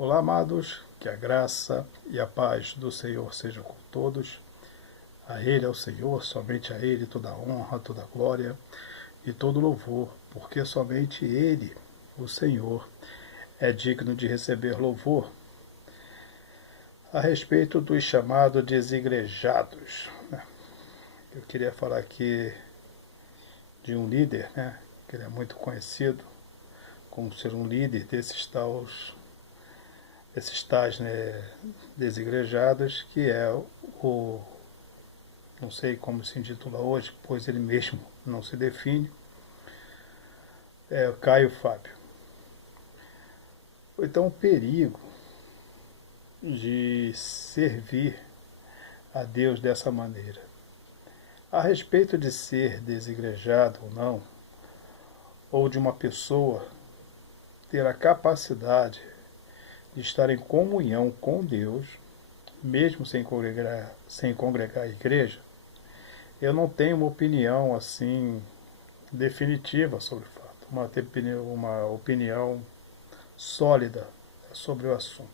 Olá, amados, que a graça e a paz do Senhor sejam com todos. A Ele é o Senhor, somente a Ele toda a honra, toda a glória e todo louvor, porque somente Ele, o Senhor, é digno de receber louvor. A respeito dos chamados desigrejados, eu queria falar aqui de um líder, que ele é muito conhecido como ser um líder desses tais desigrejados, que é o, não sei como se intitula hoje, pois ele mesmo não se define, é o Caio Fábio. Então, o perigo de servir a Deus dessa maneira. A respeito de ser desigrejado ou não, ou de uma pessoa ter a capacidade de estar em comunhão com Deus, mesmo sem congregar a igreja, eu não tenho uma opinião assim definitiva sobre o fato, uma opinião sólida sobre o assunto.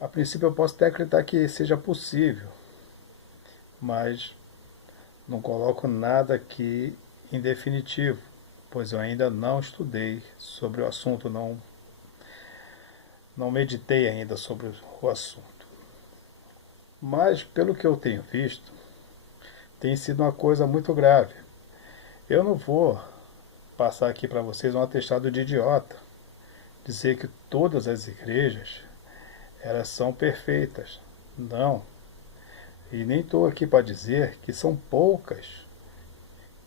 A princípio eu posso até acreditar que seja possível, mas não coloco nada aqui em definitivo, pois eu ainda não estudei sobre o assunto, não meditei ainda sobre o assunto. Mas, pelo que eu tenho visto, tem sido uma coisa muito grave. Eu não vou passar aqui para vocês um atestado de idiota, dizer que todas as igrejas elas são perfeitas. Não. E nem estou aqui para dizer que são poucas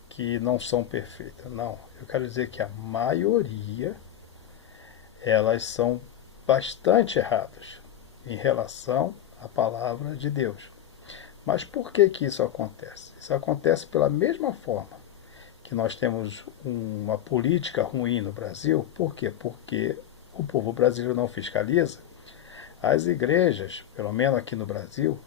que não são perfeitas. Não. Eu quero dizer que a maioria elas são bastante erradas em relação à palavra de Deus. Mas por que isso acontece? Isso acontece pela mesma forma que nós temos uma política ruim no Brasil. Por quê? Porque o povo brasileiro não fiscaliza. As igrejas, pelo menos aqui no Brasil,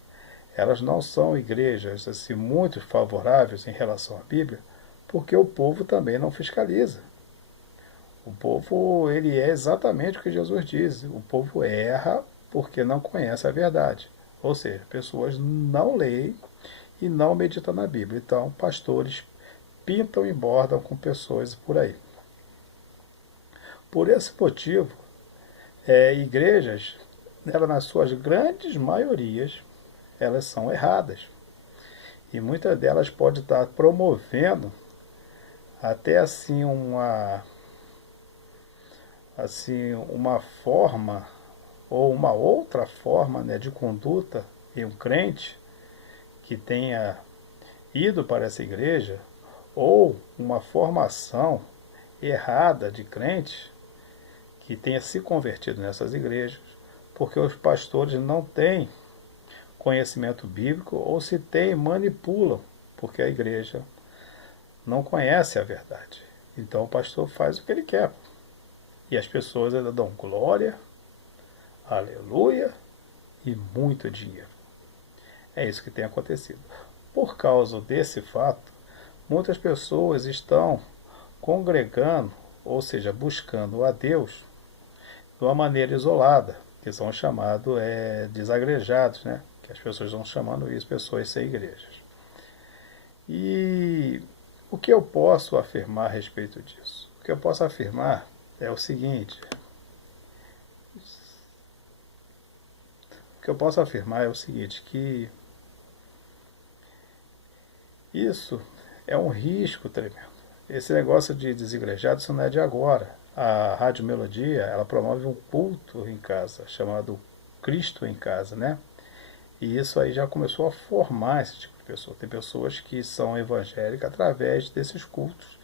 elas não são igrejas assim muito favoráveis em relação à Bíblia, porque o povo também não fiscaliza. O povo, ele é exatamente o que Jesus diz. O povo erra porque não conhece a verdade. Ou seja, pessoas não leem e não meditam na Bíblia. Então, pastores pintam e bordam com pessoas por aí. Por esse motivo, igrejas, nas suas grandes maiorias, elas são erradas. E muitas delas podem estar promovendo até uma forma ou uma outra forma de conduta em um crente que tenha ido para essa igreja, ou uma formação errada de crentes que tenha se convertido nessas igrejas, porque os pastores não têm conhecimento bíblico, ou se tem, manipulam, porque a igreja não conhece a verdade. Então o pastor faz o que ele quer. E as pessoas ainda dão glória, aleluia e muito dinheiro. É isso que tem acontecido. Por causa desse fato, muitas pessoas estão congregando, ou seja, buscando a Deus de uma maneira isolada, que são chamados desagrejados, que as pessoas estão chamando isso, pessoas sem igrejas. E o que eu posso afirmar a respeito disso? O que eu posso afirmar é o seguinte. Que isso é um risco tremendo. Esse negócio de desigrejado, isso não é de agora. A Rádio Melodia, ela promove um culto em casa, chamado Cristo em Casa, E isso aí já começou a formar esse tipo de pessoa. Tem pessoas que são evangélicas através desses cultos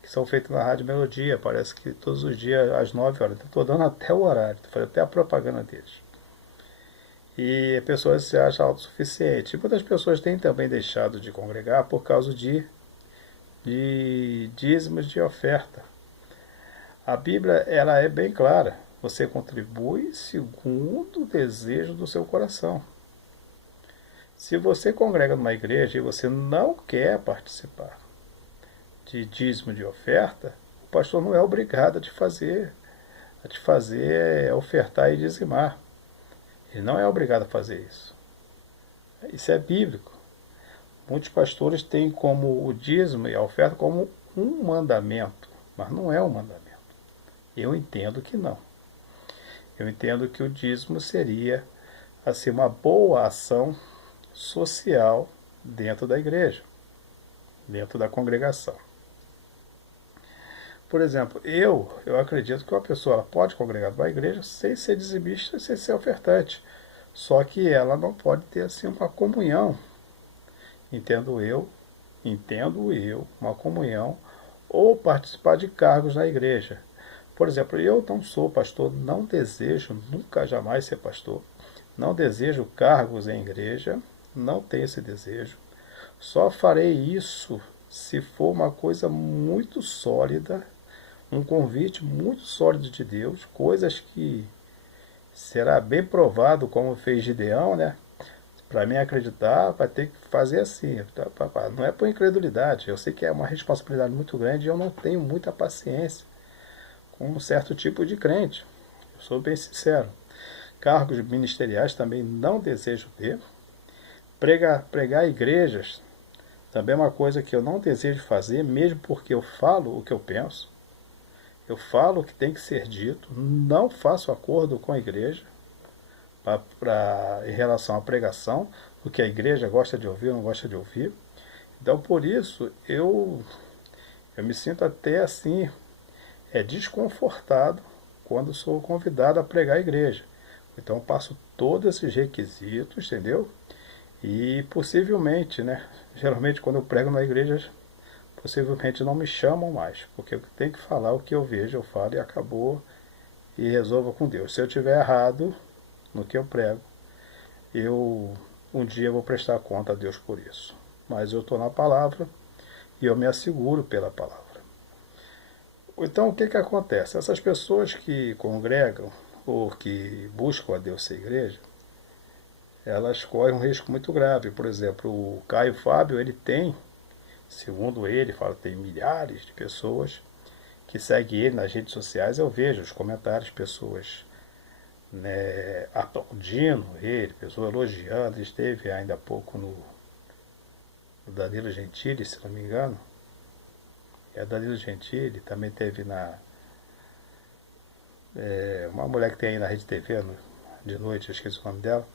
que são feitos na Rádio Melodia. Parece que todos os dias, às 9 horas. Estou dando até o horário, estou fazendo até a propaganda deles. E pessoas se acham autossuficientes. E muitas pessoas têm também deixado de congregar por causa de dízimos de oferta. A Bíblia ela é bem clara. Você contribui segundo o desejo do seu coração. Se você congrega numa igreja e você não quer participar de dízimo de oferta, o pastor não é obrigado a te fazer a te fazer ofertar e dizimar. Ele não é obrigado a fazer isso. Isso é bíblico. Muitos pastores têm como o dízimo e a oferta como um mandamento, mas não é um mandamento. Eu entendo que não. Eu entendo que o dízimo seria assim, uma boa ação social dentro da igreja, dentro da congregação. Por exemplo, eu acredito que uma pessoa ela pode congregar numa igreja sem ser dizimista e sem ser ofertante. Só que ela não pode ter assim uma comunhão, entendo eu, uma comunhão ou participar de cargos na igreja. Por exemplo, eu não sou pastor, não desejo nunca jamais ser pastor, não desejo cargos em igreja, não tenho esse desejo. Só farei isso se for uma coisa muito sólida, um convite muito sólido de Deus, coisas que será bem provado, como fez Gideão, né? Para mim acreditar, vai ter que fazer assim. Não é por incredulidade. Eu sei que é uma responsabilidade muito grande e eu não tenho muita paciência com um certo tipo de crente. Eu sou bem sincero. Cargos ministeriais também não desejo ter. Pregar igrejas também é uma coisa que eu não desejo fazer, mesmo porque eu falo o que eu penso. Eu falo o que tem que ser dito, não faço acordo com a igreja em relação à pregação, o que a igreja gosta de ouvir ou não gosta de ouvir. Então, por isso, eu me sinto até assim, desconfortado quando sou convidado a pregar a igreja. Então, eu passo todos esses requisitos, entendeu? E possivelmente, né? Geralmente, quando eu prego na igreja, possivelmente não me chamam mais, porque eu tenho que falar o que eu vejo, eu falo e acabou, e resolva com Deus. Se eu tiver errado no que eu prego, um dia eu vou prestar conta a Deus por isso. Mas eu estou na palavra e eu me asseguro pela palavra. Então o que acontece? Essas pessoas que congregam ou que buscam a Deus sem igreja, elas correm um risco muito grave. Por exemplo, o Caio Fábio, ele tem, segundo ele, fala que tem milhares de pessoas que seguem ele nas redes sociais. Eu vejo os comentários, pessoas, né, aplaudindo ele, pessoas elogiando. Ele esteve ainda há pouco no Danilo Gentili, se não me engano. Danilo Gentili, também teve uma mulher que tem aí na Rede TV de noite, eu esqueci o nome dela.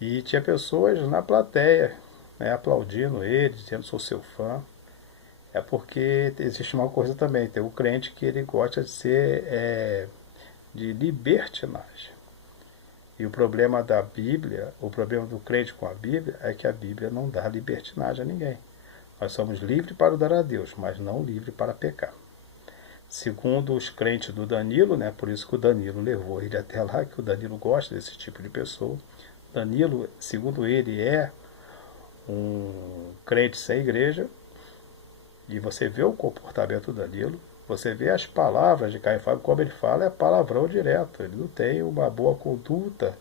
E tinha pessoas na plateia, né, aplaudindo ele, dizendo sou seu fã. É porque existe uma coisa também, tem o crente que ele gosta de ser de libertinagem. E o problema da Bíblia, o problema do crente com a Bíblia é que a Bíblia não dá libertinagem a ninguém. Nós somos livres para dar a Deus, mas não livres para pecar. Segundo os crentes do Danilo, né, por isso que o Danilo levou ele até lá, que o Danilo gosta desse tipo de pessoa. Danilo, segundo ele, é um crente sem igreja, e você vê o comportamento do Danilo, você vê as palavras de Caio Fábio, como ele fala, é palavrão direto, ele não tem uma boa conduta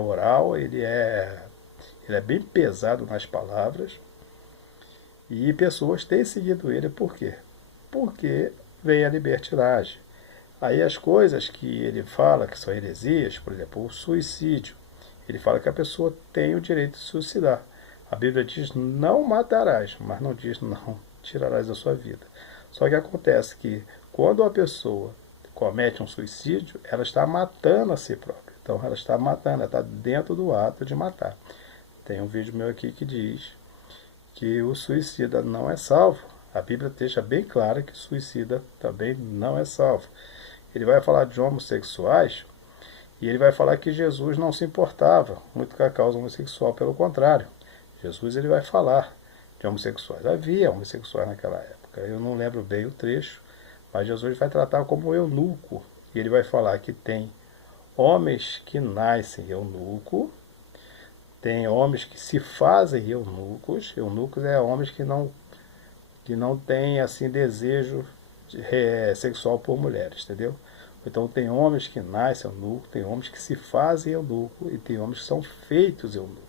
oral, ele é bem pesado nas palavras, e pessoas têm seguido ele, por quê? Porque vem a libertinagem. Aí as coisas que ele fala que são heresias, por exemplo, o suicídio, ele fala que a pessoa tem o direito de se suicidar. A Bíblia diz não matarás, mas não diz não tirarás a sua vida. Só que acontece que quando a pessoa comete um suicídio, ela está matando a si própria. Então ela está matando, ela está dentro do ato de matar. Tem um vídeo meu aqui que diz que o suicida não é salvo. A Bíblia deixa bem clara que o suicida também não é salvo. Ele vai falar de homossexuais e ele vai falar que Jesus não se importava muito com a causa homossexual, pelo contrário. Jesus ele vai falar de homossexuais. Havia homossexuais naquela época. Eu não lembro bem o trecho, mas Jesus vai tratar como eunuco. E ele vai falar que tem homens que nascem eunuco, tem homens que se fazem eunucos. Eunucos é homens que não têm assim desejo sexual por mulheres, entendeu? Então tem homens que nascem eunuco, tem homens que se fazem eunuco e tem homens que são feitos eunucos.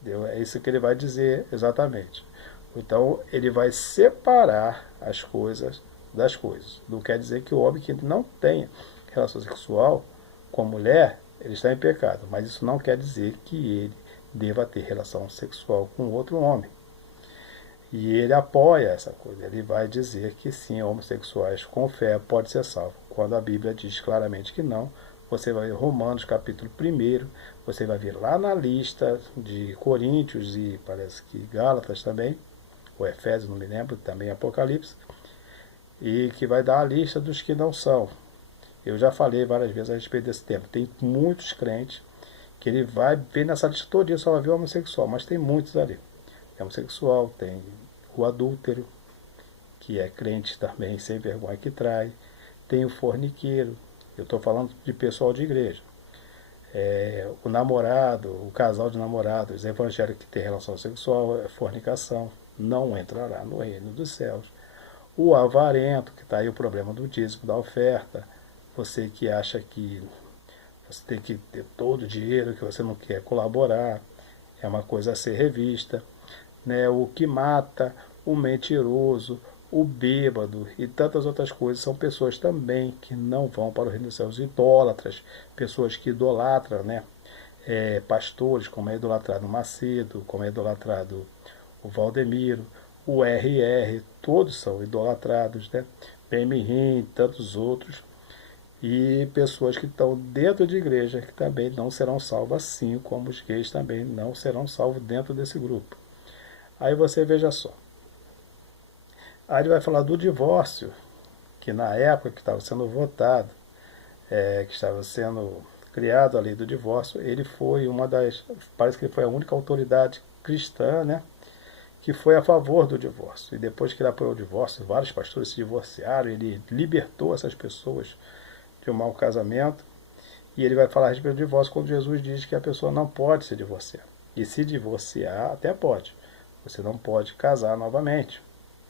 Entendeu? É isso que ele vai dizer exatamente. Então ele vai separar as coisas das coisas. Não quer dizer que o homem que não tenha relação sexual com a mulher, ele está em pecado. Mas isso não quer dizer que ele deva ter relação sexual com outro homem. E ele apoia essa coisa. Ele vai dizer que sim, homossexuais com fé pode ser salvo. Quando a Bíblia diz claramente que não, você vai ver Romanos capítulo 1, você vai ver lá na lista de Coríntios e parece que Gálatas também, ou Efésios, não me lembro, também Apocalipse, e que vai dar a lista dos que não são. Eu já falei várias vezes a respeito desse tema. Tem muitos crentes que ele vai ver nessa lista toda, só vai ver o homossexual, mas tem muitos ali. Tem homossexual, tem o adúltero, que é crente também, sem vergonha que trai, tem o forniqueiro, eu estou falando de pessoal de igreja, o namorado, o casal de namorados, evangélico que tem relação sexual, fornicação, não entrará no reino dos céus. O avarento, que está aí o problema do dízimo, da oferta, você que acha que você tem que ter todo o dinheiro, que você não quer colaborar, é uma coisa a ser revista. Né? O que mata, o mentiroso, o bêbado e tantas outras coisas são pessoas também que não vão para o reino dos céus. Idólatras, pessoas que idolatram, né? Pastores, como é idolatrado o Macedo, como é idolatrado o Valdemiro, o RR, todos são idolatrados, né? PMRIM, tantos outros. E pessoas que estão dentro de igreja que também não serão salvas, assim como os gays também não serão salvos dentro desse grupo. Aí você veja só. Aí ele vai falar do divórcio, que na época que estava sendo votado, que estava sendo criado a lei do divórcio, ele foi uma das, parece que ele foi a única autoridade cristã, né, que foi a favor do divórcio. E depois que ele apoiou o divórcio, vários pastores se divorciaram, ele libertou essas pessoas de um mau casamento, e ele vai falar a respeito do divórcio quando Jesus diz que a pessoa não pode se divorciar. E se divorciar, até pode. Você não pode casar novamente.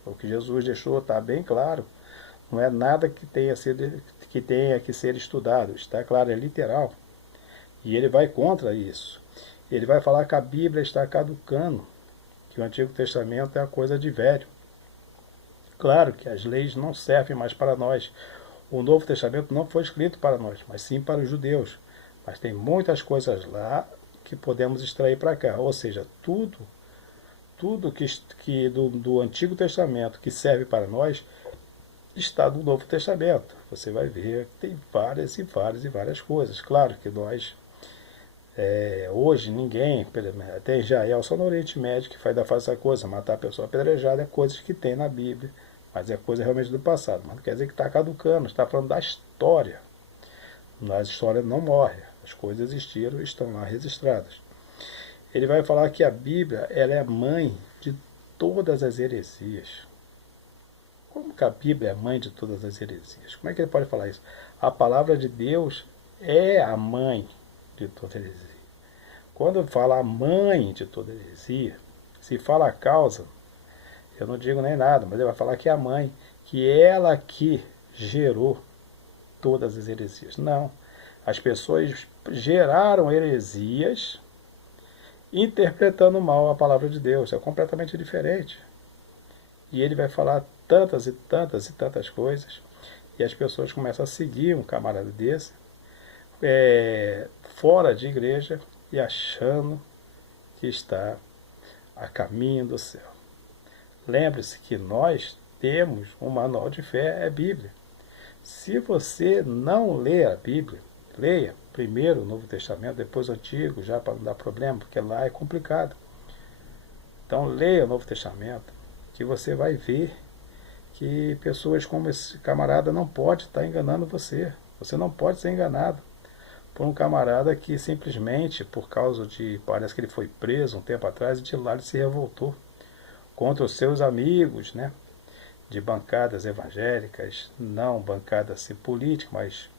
O que Jesus deixou está bem claro. Não é nada que tenha que ser estudado. Está claro, é literal. E ele vai contra isso. Ele vai falar que a Bíblia está caducando, que o Antigo Testamento é a coisa de velho. Claro que as leis não servem mais para nós. O Novo Testamento não foi escrito para nós, mas sim para os judeus. Mas tem muitas coisas lá que podemos extrair para cá. Ou seja, tudo que do Antigo Testamento que serve para nós está no Novo Testamento. Você vai ver que tem várias e várias e várias coisas. Claro que nós, hoje, ninguém, até Israel, só no Oriente Médio, que faz da faz essa coisa, matar a pessoa apedrejada, é coisas que tem na Bíblia, mas é coisa realmente do passado. Mas não quer dizer que está caducando, está falando da história. A história não morre, as coisas existiram e estão lá registradas. Ele vai falar que a Bíblia ela é mãe de todas as heresias. Como que a Bíblia é mãe de todas as heresias? Como é que ele pode falar isso? A palavra de Deus é a mãe de toda heresia. Quando fala a mãe de toda heresia, se fala a causa, eu não digo nem nada, mas ele vai falar que é a mãe, que é ela que gerou todas as heresias. Não. As pessoas geraram heresias interpretando mal a palavra de Deus. É completamente diferente. E ele vai falar tantas e tantas e tantas coisas, e as pessoas começam a seguir um camarada desse, fora de igreja, e achando que está a caminho do céu. Lembre-se que nós temos um manual de fé, é a Bíblia. Se você não lê a Bíblia, leia primeiro o Novo Testamento, depois o Antigo, já para não dar problema, porque lá é complicado. Então leia o Novo Testamento, que você vai ver que pessoas como esse camarada não pode estar enganando você. Você não pode ser enganado por um camarada que simplesmente, por causa de, parece que ele foi preso um tempo atrás, e de lá ele se revoltou contra os seus amigos, né? De bancadas evangélicas, não bancadas assim, políticas, mas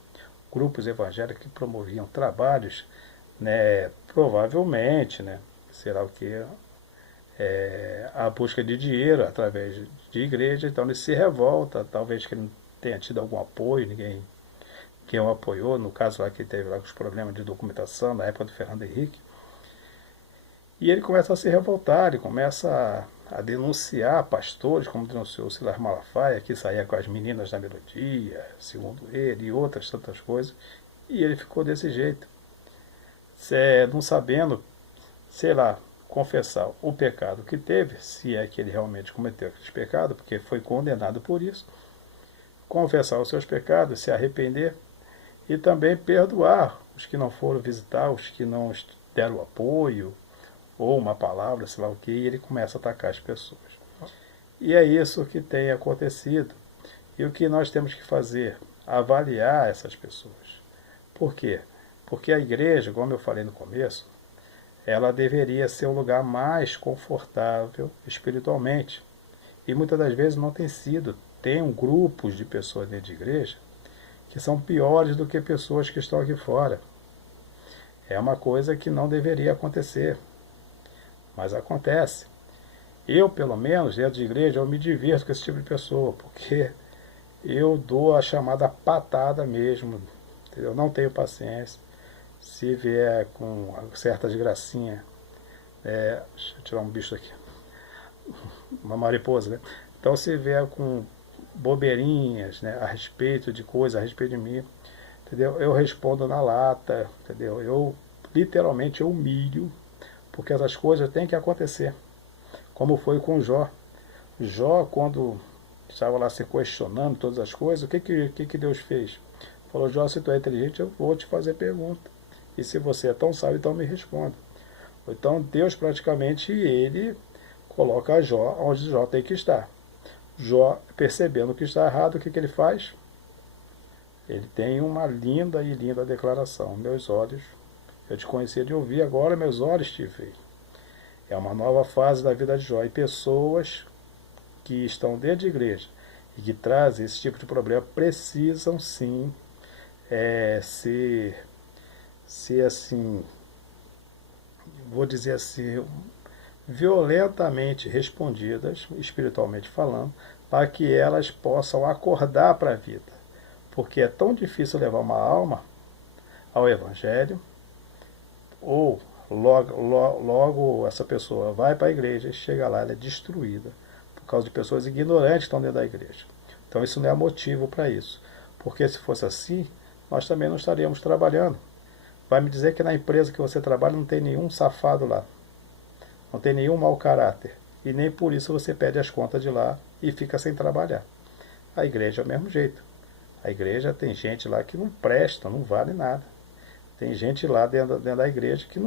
grupos evangélicos que promoviam trabalhos, né? Provavelmente, né? Será o que? A busca de dinheiro através de igreja, então ele se revolta, talvez que ele não tenha tido algum apoio, ninguém que o apoiou, no caso lá que teve lá os problemas de documentação na época do Fernando Henrique, e ele começa a se revoltar, ele começa a denunciar pastores, como denunciou Silas Malafaia, que saía com as meninas da melodia, segundo ele, e outras tantas coisas, e ele ficou desse jeito, não sabendo, sei lá, confessar o pecado que teve, se é que ele realmente cometeu aquele pecado, porque foi condenado por isso, confessar os seus pecados, se arrepender e também perdoar os que não foram visitar, os que não deram apoio, ou uma palavra, sei lá o que, e ele começa a atacar as pessoas. E é isso que tem acontecido. E o que nós temos que fazer? Avaliar essas pessoas. Por quê? Porque a igreja, como eu falei no começo, ela deveria ser um lugar mais confortável espiritualmente. E muitas das vezes não tem sido. Tem grupos de pessoas dentro de igreja que são piores do que pessoas que estão aqui fora. É uma coisa que não deveria acontecer, mas acontece. Eu, pelo menos, dentro de igreja, eu me divirto com esse tipo de pessoa, porque eu dou a chamada patada mesmo, entendeu? Eu não tenho paciência. Se vier com certas gracinhas, deixa eu tirar um bicho aqui, uma mariposa, né? Então, se vier com bobeirinhas, né, a respeito de coisas, a respeito de mim, entendeu? Eu respondo na lata, entendeu? Eu literalmente eu humilho, porque essas coisas têm que acontecer, como foi com Jó. Jó, quando estava lá se questionando todas as coisas, o que Deus fez? Falou: Jó, se tu é inteligente, eu vou te fazer pergunta. E se você é tão sábio, então me responda. Então Deus praticamente ele coloca Jó onde Jó tem que estar. Jó, percebendo que está errado, o que ele faz? Ele tem uma linda e linda declaração: meus olhos, eu te conhecia de ouvir, agora meus olhos te veem. É uma nova fase da vida de Jó. E pessoas que estão dentro de igreja e que trazem esse tipo de problema precisam sim ser assim, vou dizer assim, violentamente respondidas, espiritualmente falando, para que elas possam acordar para a vida. Porque é tão difícil levar uma alma ao Evangelho, ou logo essa pessoa vai para a igreja e chega lá, ela é destruída por causa de pessoas ignorantes que estão dentro da igreja. Então isso não é motivo para isso. Porque se fosse assim, nós também não estaríamos trabalhando. Vai me dizer que na empresa que você trabalha não tem nenhum safado lá, não tem nenhum mau caráter, e nem por isso você pede as contas de lá e fica sem trabalhar. A igreja é o mesmo jeito. A igreja tem gente lá que não presta, não vale nada. Tem gente lá dentro da igreja que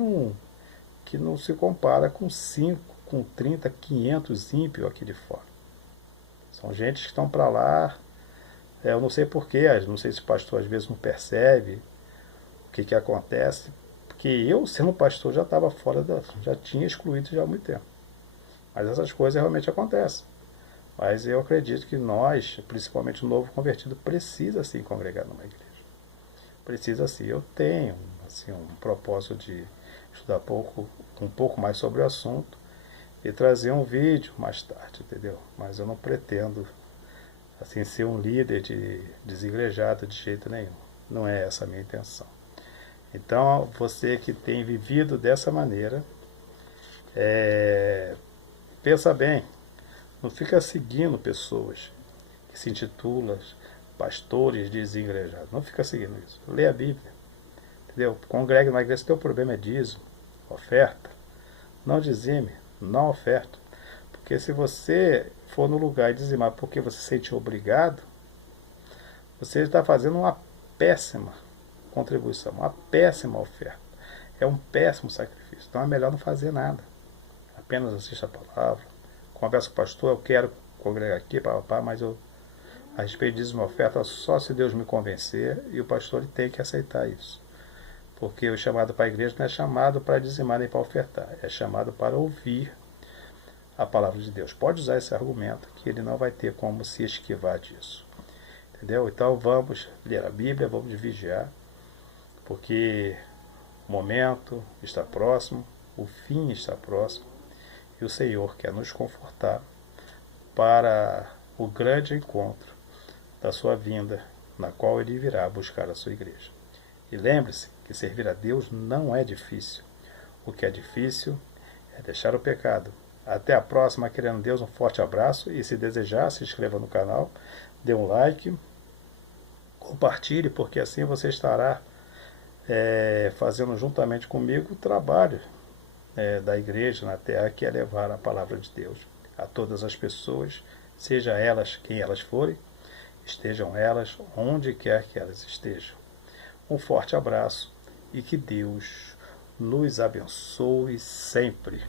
não se compara com 5, com 30, 500 ímpios aqui de fora. São gente que estão para lá, eu não sei porquê, não sei se o pastor às vezes não percebe o que acontece, porque eu, sendo pastor, já estava fora, já tinha excluído já há muito tempo. Mas essas coisas realmente acontecem. Mas eu acredito que nós, principalmente o novo convertido, precisa sim congregar numa igreja. Precisa sim. Eu tenho assim, um propósito de estudar um pouco mais sobre o assunto e trazer um vídeo mais tarde, entendeu? Mas eu não pretendo assim ser um líder de desigrejado de jeito nenhum. Não é essa a minha intenção. Então, você que tem vivido dessa maneira, pensa bem, não fica seguindo pessoas que se intitulam pastores desigrejados. Não fica seguindo isso. Lê a Bíblia, entendeu? Congregue na igreja. Se teu problema é dízimo, oferta, não dizime, não oferta. Porque se você for no lugar e dizimar porque você se sente obrigado, você está fazendo uma péssima contribuição, uma péssima oferta. É um péssimo sacrifício. Então é melhor não fazer nada. Apenas assista a palavra, conversa com o pastor, eu quero congregar aqui, mas eu, a respeito disso, uma oferta só se Deus me convencer, e o pastor ele tem que aceitar isso. Porque o chamado para a igreja não é chamado para dizimar nem para ofertar, é chamado para ouvir a palavra de Deus. Pode usar esse argumento que ele não vai ter como se esquivar disso. Entendeu? Então vamos ler a Bíblia, vamos vigiar, porque o momento está próximo, o fim está próximo, e o Senhor quer nos confortar para o grande encontro da sua vinda, na qual ele virá buscar a sua igreja. E lembre-se que servir a Deus não é difícil. O que é difícil é deixar o pecado, Até a próxima, querendo Deus, um forte abraço. E se desejar, se inscreva no canal, dê um like, compartilhe, porque assim você estará fazendo juntamente comigo o trabalho da igreja na terra, que é levar a palavra de Deus a todas as pessoas, seja elas quem elas forem, estejam elas onde quer que elas estejam. Um forte abraço e que Deus nos abençoe sempre.